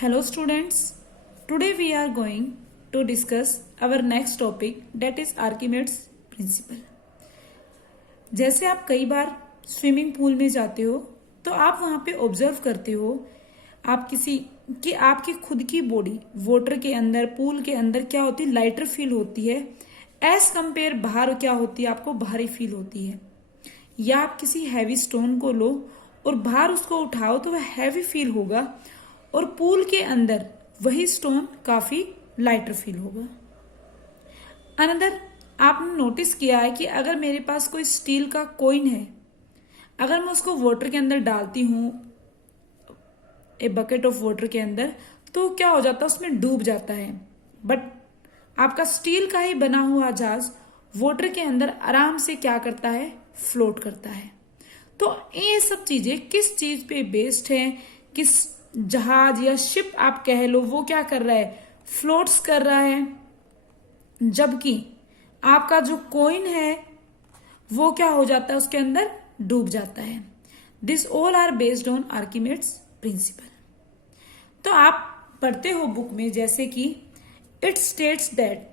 Hello students, today we are going to discuss our next topic that is Archimedes principle. जैसे आप कई बार swimming pool में जाते हो तो आप वहाँ पे ऑब्जर्व करते हो आपकी खुद की बॉडी वाटर के अंदर पूल के अंदर क्या होती है, लाइटर फील होती है एज कंपेयर बाहर क्या होती है, आपको भारी फील होती है। या आप किसी हैवी स्टोन को लो और बाहर उसको उठाओ तो वह हैवी फील होगा और पूल के अंदर वही स्टोन काफी लाइटर फील होगा। अनदर आपने नोटिस किया है कि अगर मेरे पास कोई स्टील का कॉइन है, अगर मैं उसको वाटर के अंदर डालती हूं ए बकेट ऑफ वाटर के अंदर, तो क्या हो जाता है, उसमें डूब जाता है। बट आपका स्टील का ही बना हुआ जहाज वाटर के अंदर आराम से क्या करता है, फ्लोट करता है। तो ये सब चीजें किस चीज पे बेस्ड है, किस जहाज या शिप आप कह लो, वो क्या कर रहा है, फ्लोट्स कर रहा है, जबकि आपका जो कॉइन है वो क्या हो जाता है, उसके अंदर डूब जाता है। This all are based on Archimedes principle. तो आप पढ़ते हो बुक में जैसे कि it states that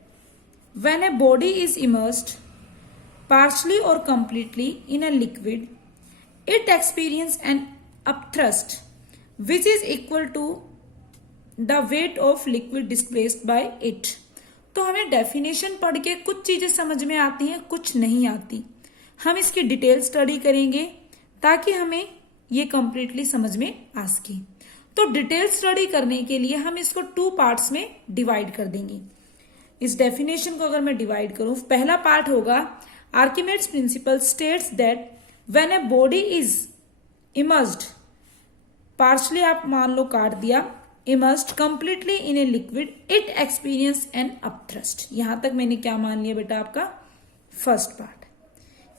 when a body is immersed partially or completely in a liquid, it experiences an upthrust which is equal to the weight of liquid displaced by it. तो हमें definition पढ़ के कुछ चीजें समझ में आती हैं, कुछ नहीं आती। हम इसकी डिटेल स्टडी करेंगे ताकि हमें ये कंप्लीटली समझ में आ सके। तो डिटेल स्टडी करने के लिए हम इसको 2 पार्ट्स में डिवाइड कर देंगे। इस डेफिनेशन को अगर मैं डिवाइड करूं, पहला पार्ट होगा Archimedes principle states that when a body is immersed, partially आप मान लो काट दिया, immersed completely in a liquid, it experience an upthrust। यहां तक मैंने क्या मान लिया बेटा, आपका फर्स्ट पार्ट,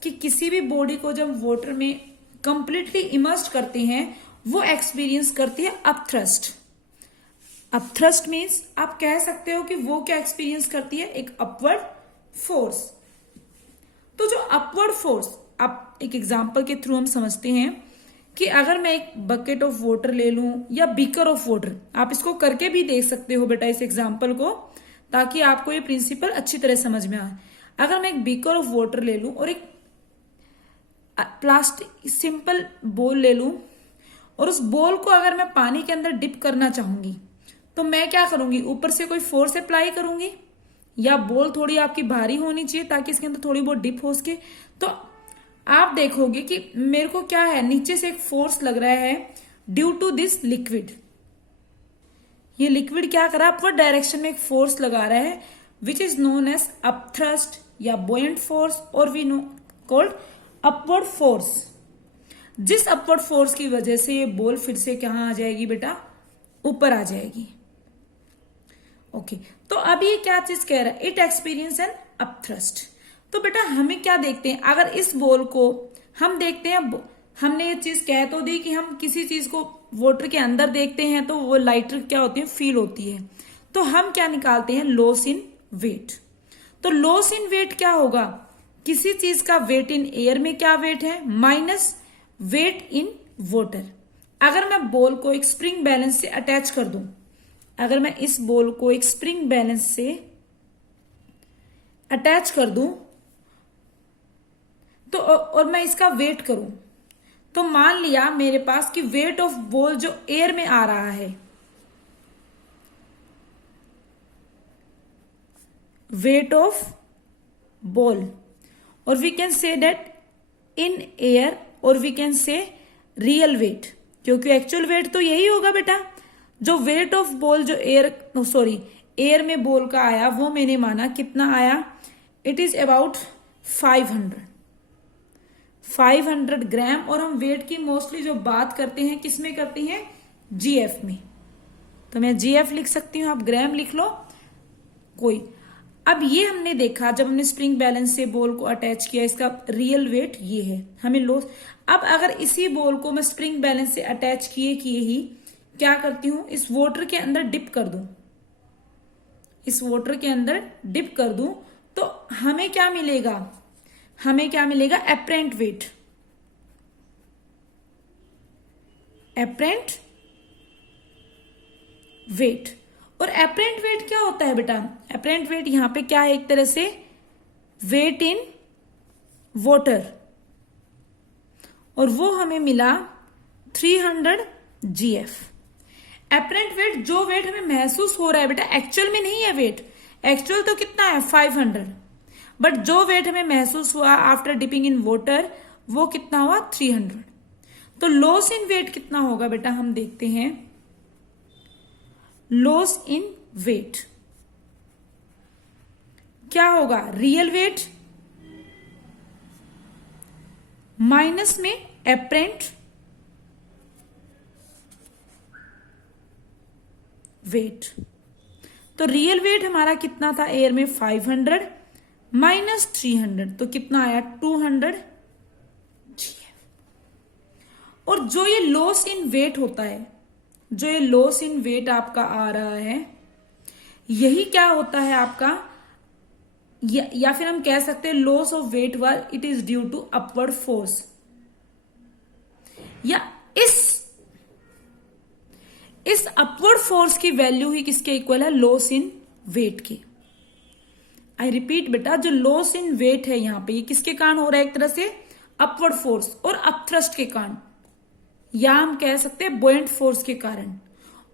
कि किसी भी बॉडी को जब वाटर में कंप्लीटली इमर्स्ड करते हैं वो एक्सपीरियंस करती है अपथ्रस्ट। अपथ्रस्ट मीन्स आप कह सकते हो कि वो क्या एक्सपीरियंस करती है, एक अपवर्ड फोर्स। तो जो अपवर्ड फोर्स, आप एक एग्जांपल के थ्रू हम समझते हैं कि अगर मैं एक बकेट ऑफ वाटर ले लूं या बीकर ऑफ वाटर, आप इसको करके भी देख सकते हो बेटा इस एग्जांपल को, ताकि आपको ये प्रिंसिपल अच्छी तरह समझ में आए। अगर मैं एक बीकर ऑफ वाटर ले लूं और एक प्लास्टिक सिंपल बोल ले लूं और उस बोल को अगर मैं पानी के अंदर डिप करना चाहूंगी तो मैं क्या करूंगी, ऊपर से कोई फोर्स अप्लाई करूंगी या बोल थोड़ी आपकी भारी होनी चाहिए ताकि इसके अंदर थोड़ी बहुत डिप हो सके। तो आप देखोगे कि मेरे को क्या है, नीचे से एक फोर्स लग रहा है ड्यू टू दिस लिक्विड। ये लिक्विड क्या कर रहा है, अपवर्ड डायरेक्शन में एक फोर्स लगा रहा है which is known as upthrust या बुओयंट फोर्स, और we know called upward force. जिस अपवर्ड फोर्स की वजह से ये बॉल फिर से कहां आ जाएगी बेटा, ऊपर आ जाएगी। ओके तो अब ये क्या चीज कह रहा है, इट एक्सपीरियंस एन अपथ्रस्ट। तो बेटा हमें क्या देखते हैं, अगर इस बॉल को हम देखते हैं, हमने ये चीज कह तो दी कि हम किसी चीज को वाटर के अंदर देखते हैं तो वो लाइटर क्या होती है, फील होती है। तो हम क्या निकालते हैं, लॉस इन वेट। तो लॉस इन वेट क्या होगा, किसी चीज का वेट इन एयर में क्या वेट है, माइनस वेट इन वाटर। अगर मैं बॉल को एक स्प्रिंग बैलेंस से अटैच कर दूं, अगर मैं इस बॉल को एक स्प्रिंग बैलेंस से अटैच कर दूं तो और मैं इसका वेट करूं, तो मान लिया मेरे पास कि वेट ऑफ बॉल जो एयर में आ रहा है, वेट ऑफ बॉल, और we can say that in air, और we can say real weight, क्योंकि एक्चुअल वेट तो यही होगा बेटा। जो वेट ऑफ बॉल जो एयर में बॉल का आया वो मैंने माना कितना आया, इट इज अबाउट 500 ग्राम। और हम वेट की मोस्टली जो बात करते हैं किसमें करते हैं, जीएफ में। तो मैं जीएफ लिख सकती हूं, आप ग्राम लिख लो कोई। अब ये हमने देखा जब हमने स्प्रिंग बैलेंस से बॉल को अटैच किया, इसका रियल वेट ये है, हमें लॉस। अब अगर इसी बॉल को मैं स्प्रिंग बैलेंस से अटैच किए ही क्या करती हूं, इस वाटर के अंदर डिप कर दूं, इस वाटर के अंदर डिप कर दूं, तो हमें क्या मिलेगा, हमें क्या मिलेगा, एपरेंट वेट। Apparent wait. और एपरेंट वेट क्या होता है बेटा? एपरेंट वेट यहां पे क्या है, एक तरह से वेट इन वाटर, और वो हमें मिला 300 GF। एपरेंट वेट जो वेट हमें महसूस हो रहा है बेटा, एक्चुअल में नहीं है वेट, एक्चुअल तो कितना है 500, बट जो वेट हमें महसूस हुआ आफ्टर डिपिंग इन वाटर वो कितना हुआ 300। तो लॉस इन वेट कितना होगा बेटा, हम देखते हैं। लॉस इन वेट क्या होगा, रियल वेट माइनस में एपरेंट वेट। तो रियल वेट हमारा कितना था एयर में 500 माइनस 300, तो कितना आया 200 GF। और जो ये लॉस इन वेट होता है, जो ये लॉस इन वेट आपका आ रहा है, यही क्या होता है आपका, या फिर हम कह सकते हैं loss of weight where it is due to upward force, या इस अपवर्ड फोर्स की वैल्यू ही किसके इक्वल है, लॉस इन वेट की। आई रिपीट बेटा, जो लॉस इन वेट है यहां पे, ये किसके कारण हो रहा है, एक तरह से अपवर्ड फोर्स और अपथ्रस्ट के कारण, या हम कह सकते हैं बुओयंट फोर्स के कारण।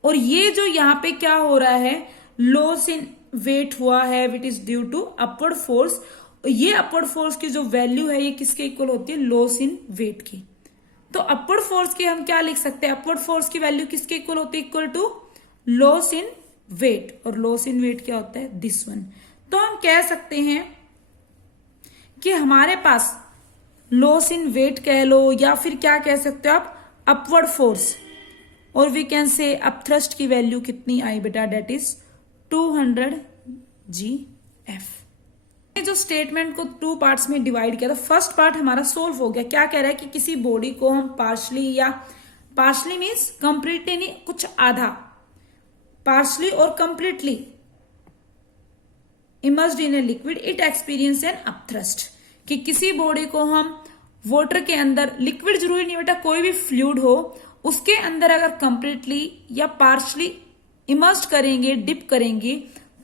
और ये जो यहां पे क्या हो रहा है, लॉस इन वेट हुआ है which is due to upward force. ये अपवर्ड फोर्स की जो वैल्यू है ये किसके इक्वल होती है, लॉस इन वेट की। तो अपवर्ड फोर्स की हम क्या लिख सकते हैं, अपवर्ड फोर्स की वैल्यू किसके इक्वल होती है, equal to loss in weight. और लॉस इन वेट क्या होता है, दिस वन। तो हम कह सकते हैं कि हमारे पास लॉस इन वेट कह लो, या फिर क्या कह सकते हो आप, अपवर्ड फोर्स, और वी कैन से अपथ्रस्ट की वैल्यू कितनी आई बेटा, डेट इज 200 GF। जो स्टेटमेंट को 2 पार्ट्स में डिवाइड किया, तो फर्स्ट पार्ट हमारा सोल्व हो गया। क्या कह रहा है कि किसी बॉडी को हम पार्शली, या पार्शली मीन्स कंप्लीटली नहीं, कुछ आधा, पार्शली और completely immersed in a liquid it experience an upthrust. कि किसी बॉडी को हम वाटर के अंदर, लिक्विड जरूरी नहीं बेटा, कोई भी फ्लूइड हो, उसके अंदर अगर कंप्लीटली या पार्शली इमर्स्ड करेंगे, डिप करेंगे,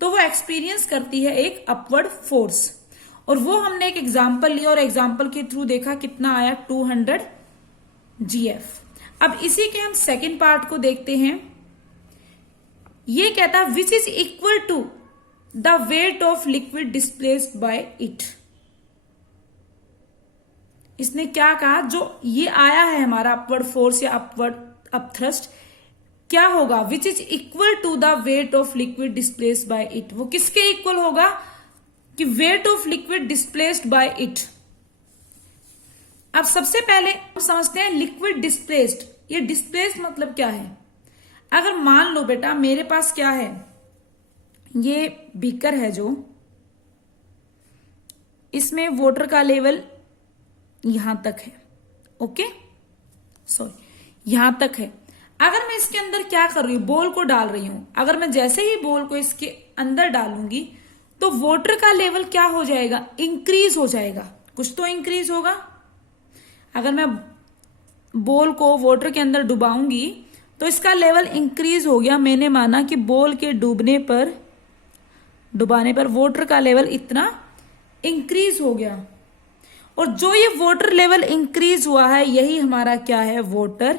तो वो एक्सपीरियंस करती है एक अपवर्ड फोर्स। और वो हमने एक एग्जाम्पल लिया और एग्जाम्पल के थ्रू देखा कितना आया 200 GF। अब इसी के हम सेकेंड पार्ट को देखते हैं। ये कहता है which is equal to the weight of liquid displaced by it. इसने क्या कहा, जो ये आया है हमारा अपवर्ड फोर्स या अपवर्ड अपथ्रस्ट, क्या होगा, which is equal to the weight of liquid displaced by it. वो किसके इक्वल होगा, कि weight of liquid displaced by it. अब सबसे पहले हम समझते हैं लिक्विड डिस्प्लेस्ड। ये डिस्प्लेस्ड मतलब क्या है, अगर मान लो बेटा मेरे पास क्या है, ये बीकर है, जो इसमें वाटर का लेवल यहां तक है, ओके, सॉरी यहां तक है। अगर मैं इसके अंदर क्या कर रही हूं, बॉल को डाल रही हूं, अगर मैं जैसे ही बॉल को इसके अंदर डालूंगी तो वाटर का लेवल क्या हो जाएगा, इंक्रीज हो जाएगा, कुछ तो इंक्रीज होगा। अगर मैं बॉल को वाटर के अंदर डुबाऊंगी तो इसका लेवल इंक्रीज हो गया। मैंने माना कि बॉल के डुबाने पर वाटर का लेवल इतना इंक्रीज हो गया, और जो ये वाटर लेवल इंक्रीज हुआ है यही हमारा क्या है, वाटर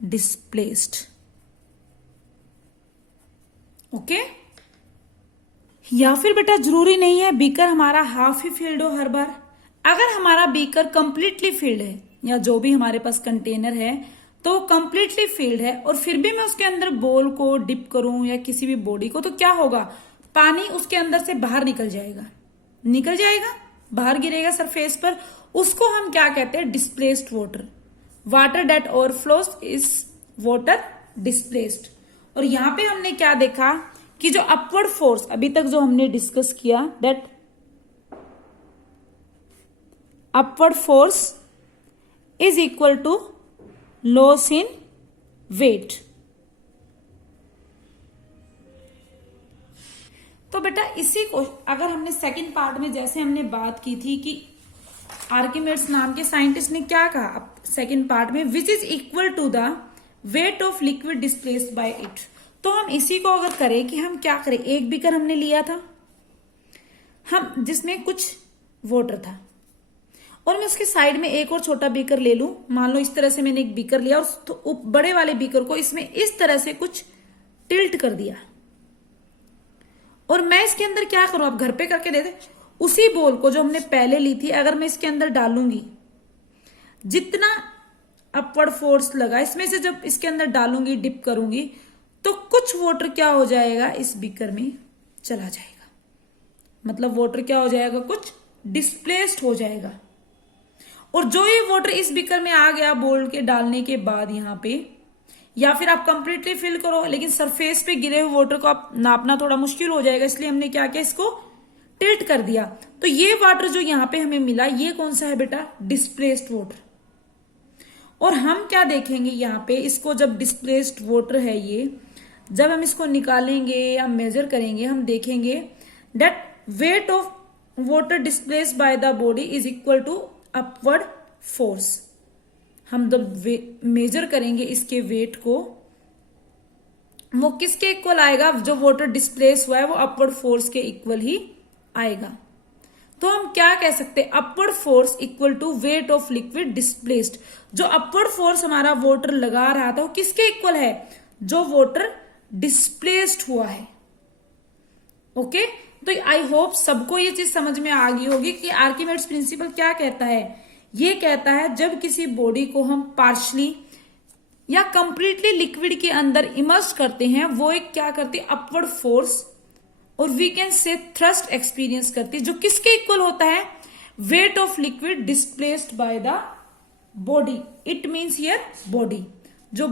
डिस्प्लेस्ड, ओके। या फिर बेटा जरूरी नहीं है बीकर हमारा हाफ ही फिल्ड हो हर बार। अगर हमारा बीकर कंप्लीटली फिल्ड है, या जो भी हमारे पास कंटेनर है तो कंप्लीटली फिल्ड है, और फिर भी मैं उसके अंदर बॉल को डिप करूं या किसी भी बॉडी को, तो क्या होगा, पानी उसके अंदर से बाहर निकल जाएगा, बाहर गिरेगा सरफेस पर। उसको हम क्या कहते हैं, displaced water. Water that overflows is water displaced. और यहां पे हमने क्या देखा कि जो अपवर्ड फोर्स अभी तक जो हमने डिस्कस किया, that upward force is equal to loss in weight. तो बेटा इसी को अगर हमने सेकंड पार्ट में जैसे हमने बात की थी कि आर्किमिड्स नाम के साइंटिस्ट ने क्या कहा सेकंड पार्ट में, which is equal to the weight of liquid displaced by it. तो हम इसी को अगर करें कि हम क्या करें, एक बीकर हमने लिया था हम जिसमें कुछ वाटर था, और मैं उसके साइड में एक और छोटा बीकर ले लूं। मान लो इस तरह से मैंने एक बीकर लिया और तो बड़े वाले बीकर को इसमें इस तरह से कुछ टिल्ट कर दिया, और मैं इसके अंदर क्या करूं, आप घर पे करके देते, उसी बॉल को जो हमने पहले ली थी अगर मैं इसके अंदर डालूंगी, जितना अपवर्ड फोर्स लगा इसमें से जब इसके अंदर डालूंगी, डिप करूंगी, तो कुछ वाटर क्या हो जाएगा, इस बीकर में चला जाएगा। मतलब वाटर क्या हो जाएगा, कुछ डिस्प्लेस्ड हो जाएगा। और जो ये वाटर इस बीकर में आ गया बॉल के डालने के बाद यहां पे, या फिर आप कंप्लीटली फिल करो, लेकिन सरफेस पे गिरे हुए वाटर को आप नापना थोड़ा मुश्किल हो जाएगा, इसलिए हमने क्या किया, इसको टिल्ट कर दिया। तो ये वाटर जो यहां पे हमें मिला, ये कौन सा है बेटा, डिस्प्लेस्ड वाटर। और हम क्या देखेंगे यहां पे, इसको जब डिस्प्लेस्ड वाटर है ये, जब हम इसको निकालेंगे या मेजर करेंगे, हम देखेंगे that weight of water displaced by the body is equal to upward force. हम जब मेजर करेंगे इसके वेट को, वो किसके इक्वल आएगा, जो वाटर डिस्प्लेस हुआ है वो अपवर्ड फोर्स के इक्वल ही आएगा। तो हम क्या कह सकते हैं, upward force equal to weight of liquid displaced. जो अपवर्ड फोर्स हमारा वाटर लगा रहा था वो किसके इक्वल है, जो वाटर डिस्प्लेस्ड हुआ है। ओके, तो आई होप सबको ये चीज समझ में आ गई होगी कि आर्किमिडीज प्रिंसिपल क्या कहता है। ये कहता है जब किसी बॉडी को हम पार्शली या कंप्लीटली लिक्विड के अंदर इमर्स करते हैं, वो एक क्या करती है, अपवर्ड फोर्स, और we can say thrust experience करती है, जो किसके इक्वल होता है, weight of liquid displaced by the body. It means here body, जो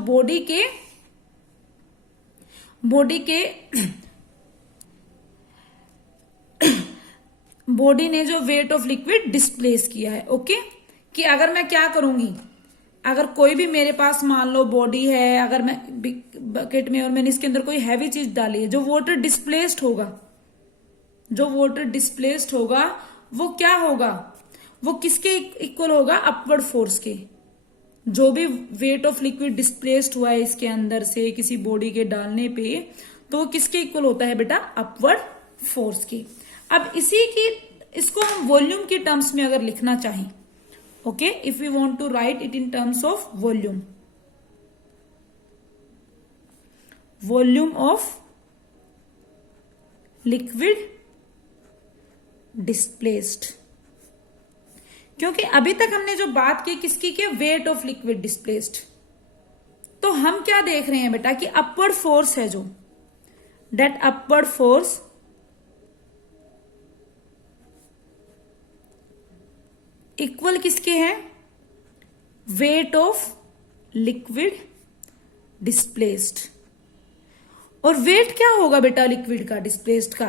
बॉडी ने जो वेट ऑफ लिक्विड डिस्प्लेस किया है। ओके, कि अगर मैं क्या करूंगी, अगर कोई भी मेरे पास मान लो बॉडी है, अगर मैं बकेट में और मैंने इसके अंदर कोई हैवी चीज डाली है, जो वाटर डिस्प्लेस्ड होगा, वो क्या होगा, वो किसके इक्वल होगा, अपवर्ड फोर्स के। जो भी वेट ऑफ लिक्विड डिस्प्लेस्ड हुआ है इसके अंदर से किसी बॉडी के डालने पे, तो वो किसके इक्वल होता है बेटा, अपवर्ड फोर्स के। अब इसको हम वॉल्यूम की टर्म्स में अगर लिखना चाहें, okay, if we want to write it in terms of volume of liquid displaced, क्योंकि अभी तक हमने जो बात की किसकी के, वेट ऑफ लिक्विड डिस्प्लेस्ड। तो हम क्या देख रहे हैं बेटा कि अपवर्ड फोर्स है, जो दैट अपवर्ड फोर्स इक्वल किसके हैं, वेट ऑफ लिक्विड डिस्प्लेस्ड। और वेट क्या होगा बेटा लिक्विड का, डिस्प्लेस्ड का,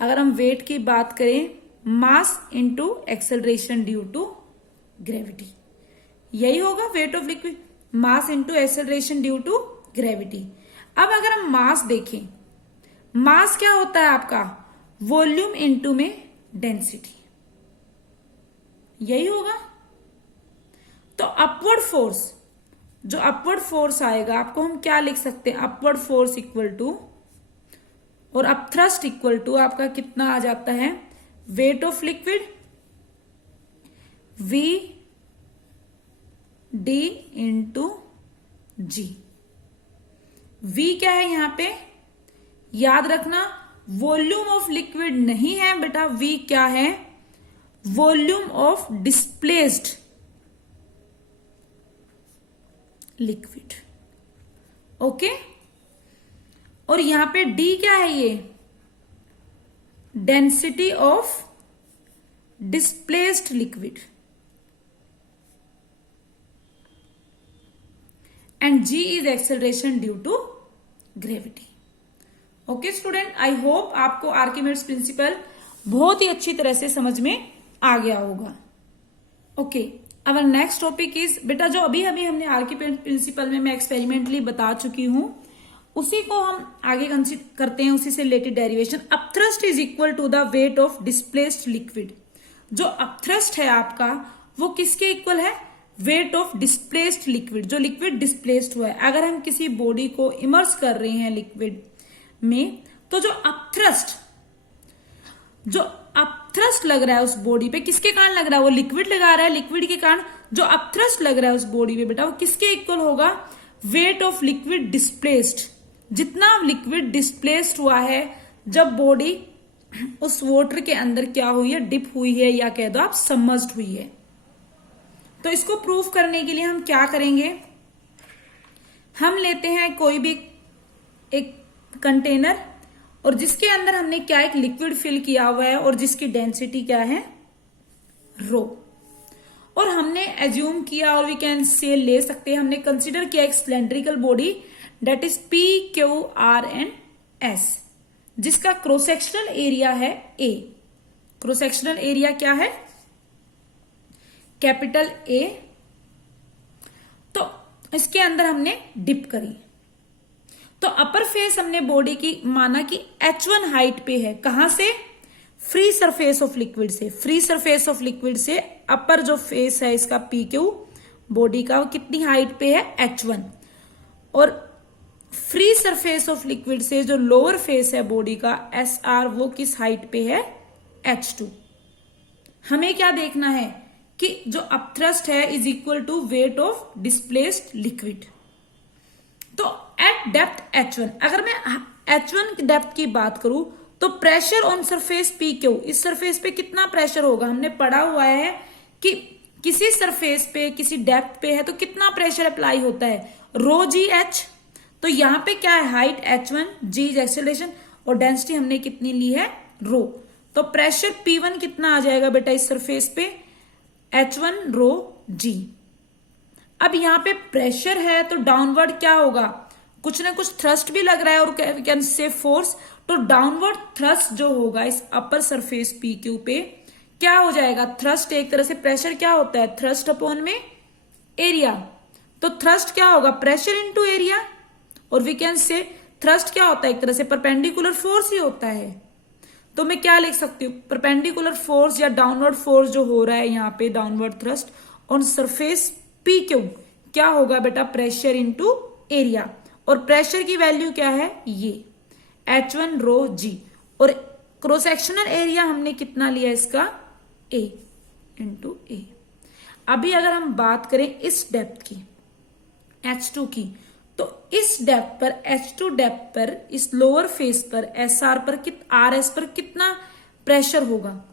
अगर हम वेट की बात करें, mass into acceleration due to gravity, यही होगा weight of liquid, mass into acceleration due to gravity. अब अगर हम मास देखें, मास क्या होता है आपका, वॉल्यूम इनटू में डेंसिटी, यही होगा। तो अपवर्ड फोर्स, जो अपवर्ड फोर्स आएगा, आपको हम क्या लिख सकते हैं, अपवर्ड फोर्स इक्वल टू, और अब थ्रस्ट इक्वल टू आपका कितना आ जाता है, weight of liquid V D into G. V क्या है यहां पे, याद रखना वॉल्यूम ऑफ लिक्विड नहीं है बेटा, V क्या है, volume of displaced liquid. Okay, और यहां पे D क्या है, ये density of displaced liquid, and G is acceleration due to gravity. Okay student, I hope आपको आर्किमिडीज प्रिंसिपल बहुत ही अच्छी तरह से समझ में आ गया होगा। Okay, our next topic is बेटा, जो अभी हमने आर्किमिडीज प्रिंसिपल में मैं एक्सपेरिमेंटली बता चुकी हूं, उसी को हम आगे कंसीडर करते हैं, उसी से related derivation. Upthrust is equal to the weight of displaced liquid. जो अपथ्रस्ट है आपका, वो किसके इक्वल है, वेट ऑफ डिस्प्लेस्ड लिक्विड, जो लिक्विड डिस्प्लेस्ड हुआ है। अगर हम किसी बॉडी को इमर्स कर रहे हैं लिक्विड में, तो जो अपथ्रस्ट लग रहा है उस बॉडी पे, किसके कारण लग रहा है? वो लिक्विड लगा रहा है, लिक्विड के कारण जो अपथ्रस्ट लग रहा है उस बॉडी पे बेटा, वो किसके इक्वल होगा? Weight of liquid displaced. जितना लिक्विड डिस्प्लेस्ड हुआ है जब बॉडी उस वाटर के अंदर क्या हुई है? डिप हुई है, या कह दो आप सबमर्ज्ड हुई है। तो इसको प्रूव करने के लिए हम क्या करेंगे? हम लेते हैं कोई भी एक कंटेनर, और जिसके अंदर हमने क्या एक लिक्विड फिल किया हुआ है, और जिसकी डेंसिटी क्या है? रो। और हमने एज्यूम किया, और वी कैन से ले सकते हैं, हमने कंसीडर किया एक cylindrical body that is PQRS, जिसका क्रॉस सेक्शनल एरिया है A। क्रॉस सेक्शनल एरिया क्या है? Capital A। तो इसके अंदर हमने डिप करी, तो अपर फेस हमने बॉडी की माना कि H1 हाइट पे है। कहां से? फ्री सरफेस ऑफ लिक्विड से। फ्री सरफेस ऑफ लिक्विड से अपर जो फेस है इसका PQ बॉडी का, वो कितनी हाइट पे है? H1। और फ्री सरफेस ऑफ लिक्विड से जो लोअर फेस है बॉडी का SR, वो किस हाइट पे है? H2। हमें क्या देखना है कि जो अपथ्रस्ट है is equal to weight of displaced liquid. तो एट डेप्थ H1, अगर मैं H1 की डेप्थ की बात करूं तो प्रेशर ऑन सरफेस PQ, इस सरफेस पे कितना प्रेशर होगा? हमने पढ़ा हुआ है कि किसी सरफेस पे किसी डेप्थ पे है तो कितना प्रेशर अप्लाई होता है? Rho G H. तो यहां पे क्या है? Height H1, G is acceleration, और डेंसिटी हमने कितनी ली है? रो। तो प्रेशर P1 कितना आ जाएगा बेटा इस सरफेस पे? H1 रो जी। अब यहां पे प्रेशर है तो डाउनवर्ड क्या होगा? कुछ ना कुछ थ्रस्ट भी लग रहा है, और कैन से फोर्स। तो डाउनवर्ड थ्रस्ट जो होगा इस अपर सरफेस PQ पे क्या हो जाएगा? थ्रस्ट एक तरह से प्रेशर क्या होता है? थ्रस्ट अपॉन में एरिया। तो थ्रस्ट क्या होगा? Pressure into area. और वी कैन से थ्रस्ट क्या होता है? एक तरह से परपेंडिकुलर फोर्स ही होता है। तो मैं क्या लिख सकती हूँ? परपेंडिकुलर फोर्स या डाउनवर्ड फोर्स जो हो रहा है यहाँ पे, downward thrust on surface PQ, क्या होगा बेटा? Pressure into area. और प्रेशर की वैल्यू क्या है? ये H1 रो जी। और क्रॉस सेक्शनल एरिया हमने कितना लिया इसका? A into A। अभी अगर हम बात करें इस डेप्थ की, H2 की, तो इस डेप्थ पर, H2 डेप्थ पर, इस लोअर फेस पर SR पर RS पर कितना प्रेशर होगा?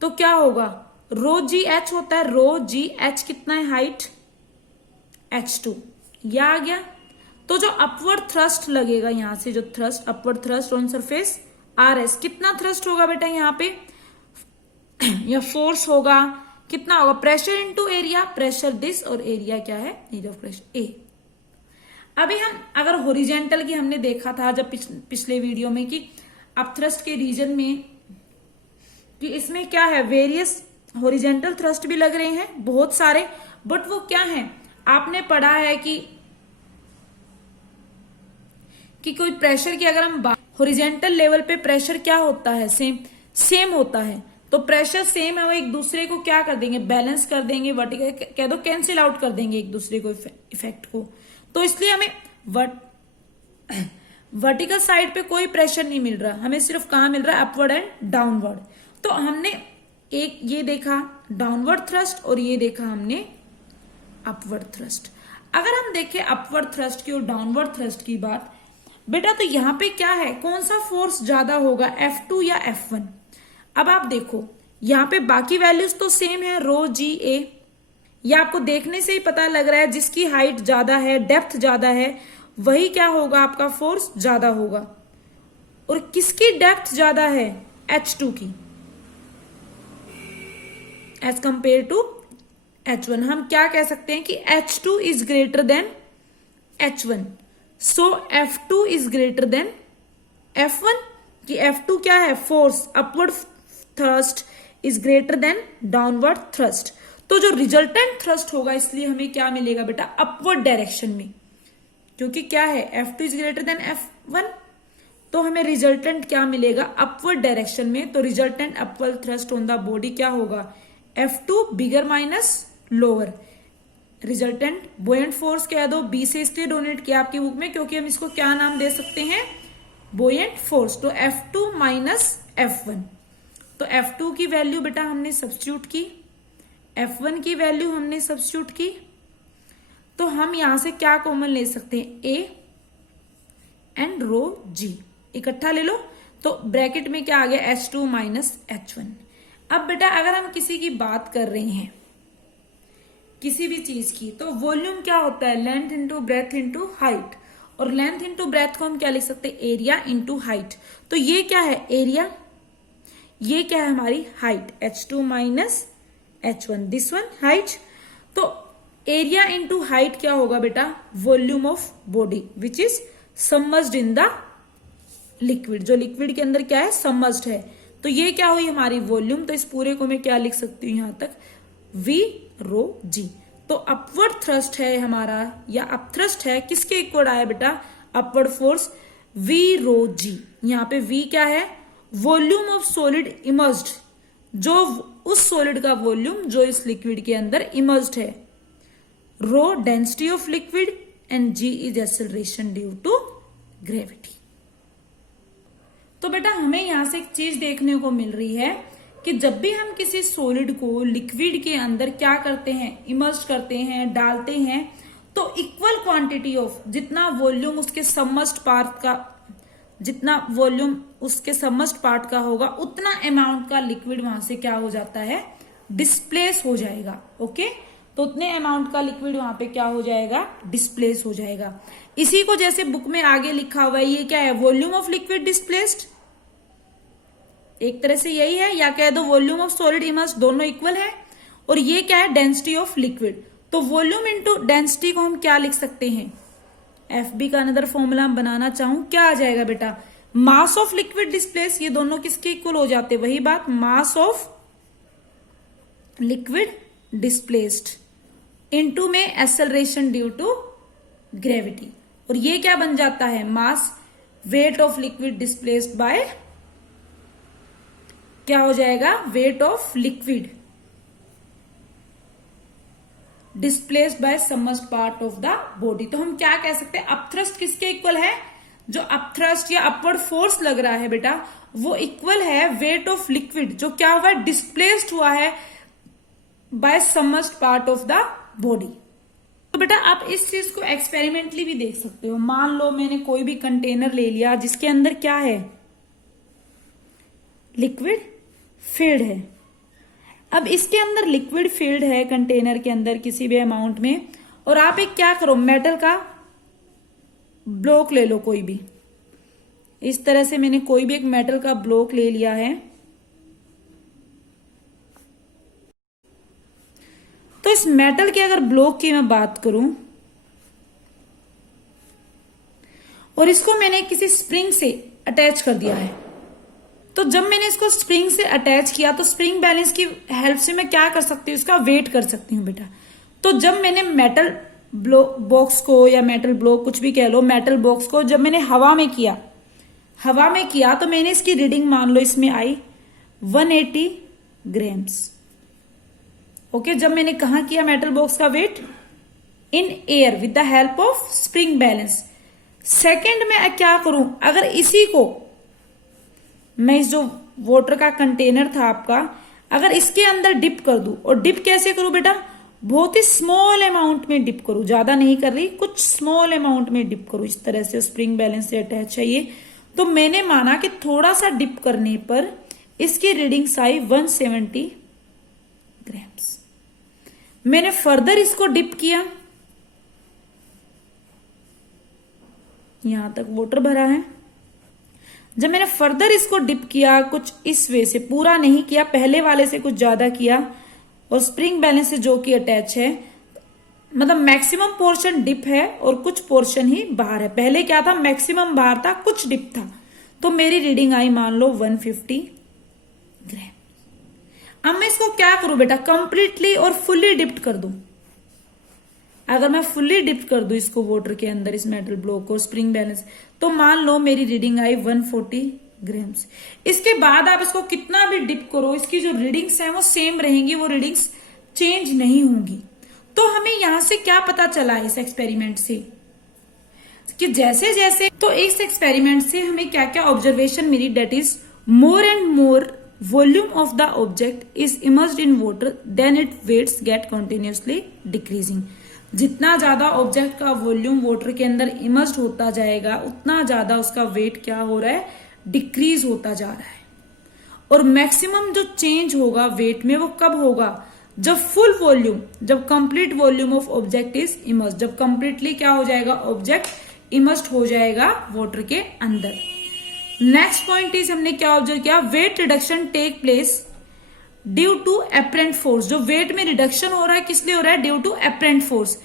तो क्या होगा? रो जी एच होता है। रो जी एच कितना है? Height H2। यह आ गया। तो जो अपवर्ड थ्रस्ट लगेगा यहां से, जो thrust, upward thrust on surface RS, कितना थ्रस्ट होगा बेटा यहाँ पे? या फोर्स होगा कितना होगा? Pressure into area. Pressure this, और एरिया क्या है? Area of pressure A। अभी हम अगर हॉरिजेंटल की हमने देखा था जब पिछले वीडियो में कि अपथ्रस्ट के रीजन में कि इसमें क्या है? वेरियस हॉरिजेंटल थ्रस्ट भी लग रहे हैं बहुत सारे, बट वो क्या है? आपने पढ़ा है कि कोई प्रेशर की अगर हम हॉरिजेंटल लेवल पे प्रेशर क्या होता है? सेम होता है। तो प्रेशर सेम है, वो एक दूसरे को क्या कर देंगे? बैलेंस कर देंगे, वर्टिकल कह दो कैंसिल आउट कर देंगे एक दूसरे को, इफेक्ट को। तो इसलिए हमें वर्टिकल साइड पे कोई प्रेशर नहीं मिल रहा, हमें सिर्फ कहां मिल रहा है? Upward and downward. तो हमने एक ये देखा डाउनवर्ड थ्रस्ट, और ये देखा हमने अपवर्ड थ्रस्ट। अगर हम देखें अपवर्ड थ्रस्ट की और डाउनवर्ड थ्रस्ट की बात बेटा, तो यहां पे क्या है? कौन सा फोर्स ज्यादा होगा? F2 या F1? अब आप देखो यहां पे बाकी वैल्यूज तो सेम है, रो जी ए। ये आपको देखने से ही पता लग रहा है, जिसकी हाइट ज्यादा है, डेप्थ ज्यादा है, वही क्या होगा? आपका फोर्स ज्यादा होगा। और किसकी डेप्थ ज्यादा है? H2 की एज कंपेयर टू H1। हम क्या कह सकते हैं कि H2 is greater than H1, so F2 is greater than F1। कि F2 क्या है? Force, upward thrust is greater than downward thrust. तो जो रिजल्टेंट थ्रस्ट होगा, इसलिए हमें क्या मिलेगा बेटा? अपवर्ड डायरेक्शन में, क्योंकि क्या है? F2 is greater than F1, तो हमें रिजल्टेंट क्या मिलेगा? अपवर्ड डायरेक्शन में। तो resultant upward thrust on the body क्या होगा? F2 bigger minus lower. Resultant बुएंट force कह दो, बी से इसलिए डोनेट किया आपकी बुक में क्योंकि हम इसको क्या नाम दे सकते हैं, बुएंट फोर्स। तो F2 माइनस F1, तो F2 की वैल्यू बेटा हमने सब्स्टिट्यूट की, F1 की वैल्यू हमने सब्स्टिट्यूट की, तो हम यहां से क्या कॉमन ले सकते हैं, ए एंड रो जी इकट्ठा ले लो, तो ब्रैकेट में क्या आ गया, H2 माइनस H1। अब बेटा अगर हम किसी की बात कर रहे हैं किसी भी चीज की, तो वॉल्यूम क्या होता है, length into breadth into height, और लेंथ इंटू ब्रेथ को हम क्या लिख सकते हैं, एरिया इंटू हाइट। तो ये क्या है, एरिया, ये क्या है हमारी height, H2 minus H1, this one height. तो एरिया इंटू हाइट क्या होगा बेटा, volume of body which is submerged in the liquid, जो लिक्विड के अंदर क्या है, सबमर्ज्ड है। तो ये क्या हुई हमारी वॉल्यूम, तो इस पूरे को मैं क्या लिख सकती हूं यहां तक, वी रो जी। तो अपवर्ड थ्रस्ट है हमारा, या अपथ्रस्ट है, किसके इक्वल आया बेटा, अपवर्ड फोर्स वी रो जी। यहां पे वी क्या है, वॉल्यूम ऑफ सॉलिड इमर्ज्ड, जो उस सॉलिड का वॉल्यूम जो इस लिक्विड के अंदर इमर्ज्ड है, rho density of liquid, and G is acceleration due to gravity. तो बेटा हमें यहां से एक चीज देखने को मिल रही है कि जब भी हम किसी सॉलिड को लिक्विड के अंदर क्या करते हैं, इमर्ज करते हैं, डालते हैं, तो इक्वल क्वांटिटी ऑफ जितना वॉल्यूम उसके सबमर्ज्ड पार्ट का, जितना वॉल्यूम उसके सबमर्ज्ड पार्ट का होगा, उतना अमाउंट का लिक्विड वहां से क्या हो जाता है, डिस्प्लेस हो जाएगा। ओके, तो उतने अमाउंट का लिक्विड वहां पे क्या हो जाएगा, डिस्प्लेस हो जाएगा। इसी को जैसे बुक में आगे लिखा हुआ है, ये क्या है, वॉल्यूम ऑफ लिक्विड डिस्प्लेस्ड, एक तरह से यही है, या कह दो वॉल्यूम ऑफ सॉलिड इमर्ज्ड, दोनों इक्वल है। और ये क्या है, डेंसिटी ऑफ लिक्विड। तो वॉल्यूम इंटू डेंसिटी को हम क्या लिख सकते हैं, FB का अनदर फॉर्मूला हम बनाना चाहूं, क्या आ जाएगा बेटा, मास ऑफ लिक्विड डिस्प्लेस, ये दोनों किसके इक्वल हो जाते, वही बात, mass of liquid displaced into में एक्सेलरेशन ड्यू टू ग्रेविटी। और ये क्या बन जाता है, mass weight of liquid displaced bye, क्या हो जाएगा, wait of liquid displaced bye submerged part of the body. तो हम क्या कह सकते हैं, अपथ्रस्ट किसके इक्वल है, जो अपथ्रस्ट या अपवर्ड फोर्स लग रहा है बेटा, वो इक्वल है वेट ऑफ लिक्विड, जो क्या हुआ है, डिस्प्लेस्ड हुआ है by submerged part of the body. तो बेटा आप इस चीज को एक्सपेरिमेंटली भी देख सकते हो। मान लो मैंने कोई भी कंटेनर ले लिया जिसके अंदर क्या है, लिक्विड फिल्ड है। अब इसके अंदर लिक्विड फिल्ड है कंटेनर के अंदर किसी भी अमाउंट में, और आप एक क्या करो, मेटल का ब्लॉक ले लो कोई भी, इस तरह से मैंने कोई भी एक मेटल का ब्लॉक ले लिया है। तो इस मेटल के अगर ब्लॉक की मैं बात करूं, और इसको मैंने किसी स्प्रिंग से अटैच कर दिया है, तो जब मैंने इसको स्प्रिंग से अटैच किया, तो स्प्रिंग बैलेंस की हेल्प से मैं क्या कर सकती हूँ, इसका वेट कर सकती हूँ बेटा। तो जब मैंने मेटल बॉक्स को, या मेटल ब्लॉक कुछ भी कह लो, मेटल बॉक्स को जब मैंने हवा में किया तो मैंने इसकी रीडिंग मान लो इसमें आई 180 ग्राम्स। ओके, जब मैंने कहा किया मेटल बॉक्स का weight, in air with the help of spring balance. Second में क्या करूं, अगर इसी को मैं इस जो वाटर का कंटेनर था आपका, अगर इसके अंदर डिप कर दूं, और डिप कैसे करूं बेटा, बहुत ही स्मॉल अमाउंट में डिप करूं, ज्यादा नहीं कर रही, कुछ स्मॉल अमाउंट में डिप करूं, इस तरह से स्प्रिंग बैलेंस से अटैच है ये। तो मैंने माना कि थोड़ा सा डिप करने पर इसकी रीडिंग्स आई 170 ग्राम्स। मैंने फर्दर इसको डिप किया, यहां तक वाटर भरा है। जब मैंने फर्दर इसको डिप किया, कुछ इस वे से, पूरा नहीं किया, पहले वाले से कुछ ज्यादा किया, और स्प्रिंग बैलेंस से जो कि अटैच है, मतलब मैक्सिमम पोर्शन डिप है और कुछ पोर्शन ही बाहर है। पहले क्या था, मैक्सिमम बाहर था, कुछ डिप था। तो मेरी रीडिंग आई मान लो 150 ग्राम। अब मैं इसको क्या करूं बेटा, कंप्लीटली और फुल्ली डिप्ट कर दूं। अगर मैं फुल्ली डिप्ट कर दूं इसको वाटर के अंदर, इस मेटल ब्लॉक को, स्प्रिंग बैलेंस, तो मान लो मेरी रीडिंग आई 140 ग्राम्स। इसके बाद आप इसको कितना भी डिप करो, इसकी जो रीडिंग्स हैं वो सेम रहेंगी, वो रीडिंग्स चेंज नहीं होंगी। तो हमें यहां से क्या पता चला इस एक्सपेरिमेंट से कि जैसे जैसे, तो इस एक्सपेरिमेंट से हमें क्या क्या ऑब्जर्वेशन मिली, that is more and more volume of the object is immersed in water then it weights get continuously decreasing. जितना ज्यादा ऑब्जेक्ट का वॉल्यूम वाटर के अंदर इमर्स्ड होता जाएगा उतना ज्यादा उसका वेट क्या हो रहा है, डिक्रीज होता जा रहा है। और मैक्सिमम जो चेंज होगा वेट में वो कब होगा, जब फुल वॉल्यूम, जब complete volume of object is immersed, जब कंप्लीटली क्या हो जाएगा, ऑब्जेक्ट इमर्स्ड हो जाएगा वाटर के अंदर। नेक्स्ट पॉइंट इज, हमने क्या ऑब्जर्व किया, weight reduction take place due to apparent force. जो वेट में रिडक्शन हो रहा है किस लिए हो रहा है, due to apparent force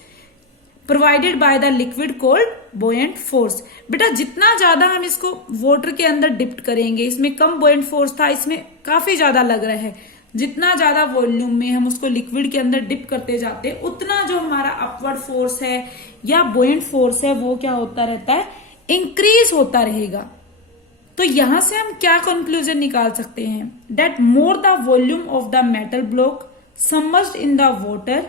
provided by the liquid called buoyant force. बेटा जितना ज्यादा हम इसको वाटर के अंदर डिप्ट करेंगे, इसमें कम बोयेंट फोर्स था, इसमें काफी ज्यादा लग रहा है, जितना ज्यादा वॉल्यूम में हम उसको लिक्विड के अंदर डिप करते जाते हैं उतना जो हमारा अपवर्ड फोर्स है या बोयेंट फोर्स है वो क्या होता रहता है, इंक्रीज होता रहेगा। तो यहां से हम क्या कंक्लूजन निकाल सकते हैं, that more the volume of the metal block submerged in the water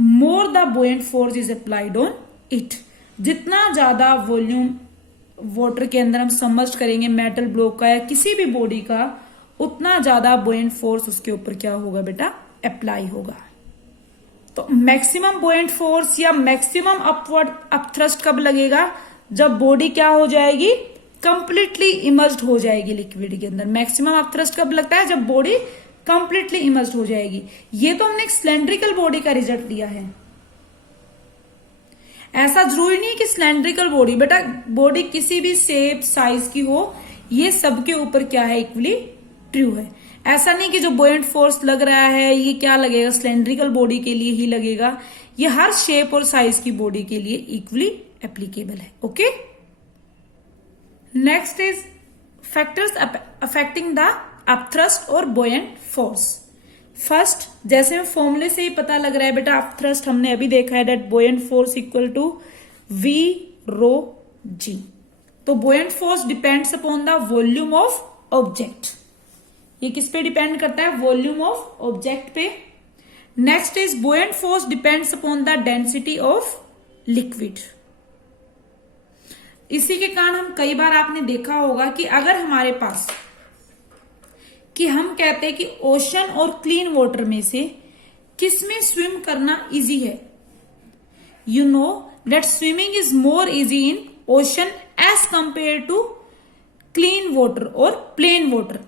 more the buoyant force is applied on it. जितना ज्यादा वॉल्यूम वाटर के अंदर हम सबमर्ज करेंगे मेटल ब्लॉक का या किसी भी बॉडी का, उतना ज्यादा बोयेंट फोर्स उसके ऊपर क्या होगा बेटा, अप्लाई होगा। तो मैक्सिमम बोयेंट फोर्स या मैक्सिमम अपवर्ड अपथ्रस्ट कब लगेगा, जब बॉडी क्या हो जाएगी, कंप्लीटली इमर्स्ड हो जाएगी लिक्विड के अंदर। मैक्सिमम अपथ्रस्ट कब लगता है, जब बॉडी कंप्लीटली इमर्स्ड हो जाएगी। ये तो हमने एक सिलेंड्रिकल बॉडी का रिजल्ट लिया है, ऐसा जरूरी नहीं कि सिलेंड्रिकल बॉडी, बेटा बॉडी किसी भी शेप साइज की हो, ये सबके ऊपर क्या है, इक्वली ट्रू है। ऐसा नहीं कि जो बोयेंट फोर्स लग रहा है ये क्या लगेगा, सिलेंड्रिकल बॉडी के लिए ही लगेगा, ये हर शेप और साइज की बॉडी के लिए इक्वली एप्लीकेबल है। Okay, next is factors affecting the upthrust और बोयेंट फोर्स। फर्स्ट, जैसे हम फॉर्मूले से ही पता लग रहा है बेटा, अपथ्रस्ट हमने अभी देखा है, that buoyant force equal to V rho g. तो buoyant force depends upon the volume of object. ये किस पे डिपेंड करता है, वॉल्यूम ऑफ ऑब्जेक्ट पे। Next is buoyant force depends upon the density of liquid. इसी के कारण हम कई बार आपने देखा होगा कि अगर हमारे पास, कि हम कहते हैं कि ओशन और क्लीन वाटर में से किस में स्विम करना इजी है, you know that swimming is more easy in ocean as compare to clean water और प्लेन वाटर।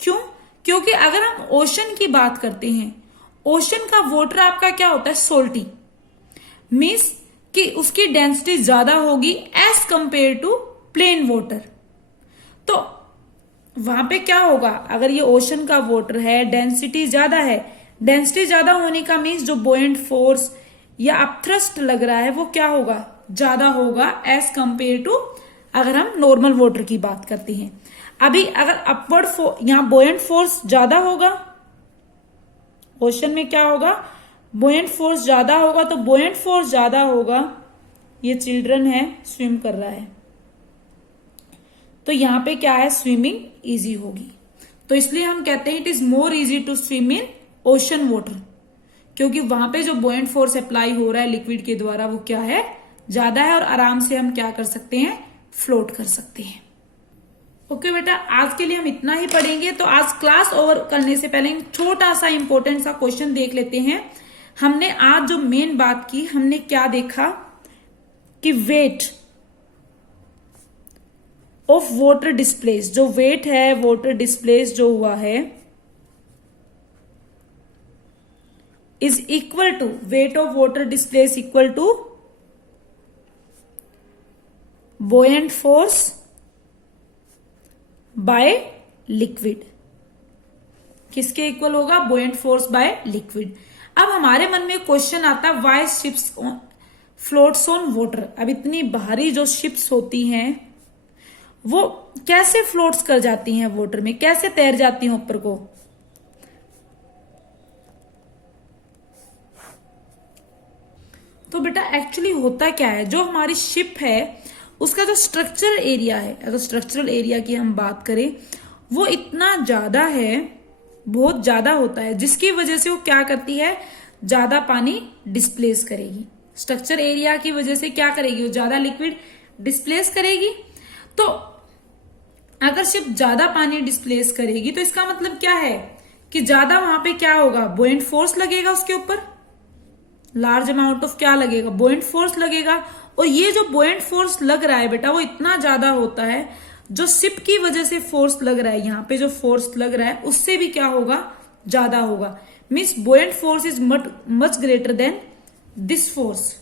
क्यों, क्योंकि अगर हम ओशन की बात करते हैं, ओशन का वाटर आपका क्या होता है, सोल्टी, मीन्स कि उसकी डेंसिटी ज्यादा होगी as compare to plain water. तो वहां पे क्या होगा, अगर ये ओशन का वाटर है, डेंसिटी ज्यादा है, डेंसिटी ज्यादा होने का मीन्स जो बोयेंट फोर्स या अपथ्रस्ट लग रहा है वो क्या होगा, ज्यादा होगा एज कंपेयर टू अगर हम नॉर्मल वाटर की बात करते हैं। अभी अगर अपवर्ड यहां बोयेंट फोर्स ज्यादा होगा, ओशन में क्या होगा, बोयेंट फोर्स ज्यादा होगा, तो बोयेंट फोर्स ज्यादा होगा, ये चिल्ड्रन है स्विम कर रहा है, तो यहां पे क्या है, स्विमिंग इजी होगी। तो इसलिए हम कहते हैं it is more easy to swim in ocean water, क्योंकि वहां पे जो बोयेंट फोर्स अप्लाई हो रहा है लिक्विड के द्वारा वो क्या है, ज्यादा है, और आराम से हम क्या कर सकते हैं, फ्लोट कर सकते हैं। ओके बेटा, आज के लिए हम इतना ही पढ़ेंगे। तो आज क्लास ओवर करने से पहले छोटा सा इंपॉर्टेंट सा क्वेश्चन देख लेते हैं। हमने आज जो मेन बात की, हमने क्या देखा कि वेट ऑफ वाटर डिस्प्लेस, जो वेट है वाटर डिस्प्लेस जो हुआ है, is equal to, weight of water displace equal to buoyant force by liquid. किसके इक्वल होगा, बोयेंट फोर्स बाय लिक्विड। अब हमारे मन में क्वेश्चन आता है, why ships floats on water. अब इतनी भारी जो शिप्स होती हैं वो कैसे फ्लोट्स कर जाती हैं वाटर में, कैसे तैर जाती हैं ऊपर को। तो बेटा एक्चुअली होता क्या है, जो हमारी शिप है उसका जो स्ट्रक्चरल एरिया है, अगर स्ट्रक्चरल एरिया की हम बात करें, वो इतना ज्यादा है, बहुत ज्यादा होता है, जिसकी वजह से वो क्या करती है, ज्यादा पानी डिस्प्लेस करेगी। स्ट्रक्चर एरिया की वजह से क्या करेगी, वो ज्यादा लिक्विड डिस्प्लेस करेगी। तो अगर शिप ज्यादा पानी डिस्प्लेस करेगी तो इसका मतलब क्या है कि ज्यादा वहां पे क्या होगा, बुoyant फोर्स लगेगा उसके ऊपर, लार्ज अमाउंट ऑफ क्या लगेगा, बुoyant फोर्स लगेगा। और ये जो बुoyant फोर्स लग रहा है बेटा वो इतना ज्यादा होता है, जो शिप की वजह से फोर्स लग रहा है, यहाँ पे जो फोर्स लग रहा है उससे भी क्या होगा, ज्यादा होगा। Means buoyant force is much greater than this force.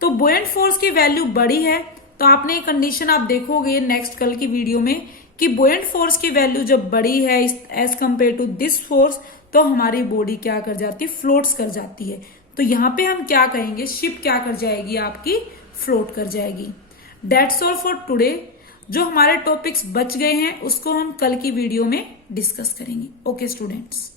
तो बुoyant फोर्स की वैल्यू बड़ी है, तो आपने एक कंडीशन आप देखोगे नेक्स्ट कल की वीडियो में कि बुoyant फोर्स की वैल्यू जब बड़ी है as compare to this force, तो हमारी बॉडी क्या कर जाती है, फ्लोट्स कर जाती है। तो यहां पे हम क्या कहेंगे, शिप क्या कर जाएगी, आपकी फ्लोट कर जाएगी। That's all for today. जो हमारे टॉपिक्स बच गए हैं उसको हम कल की वीडियो में डिस्कस करेंगे। Okay students.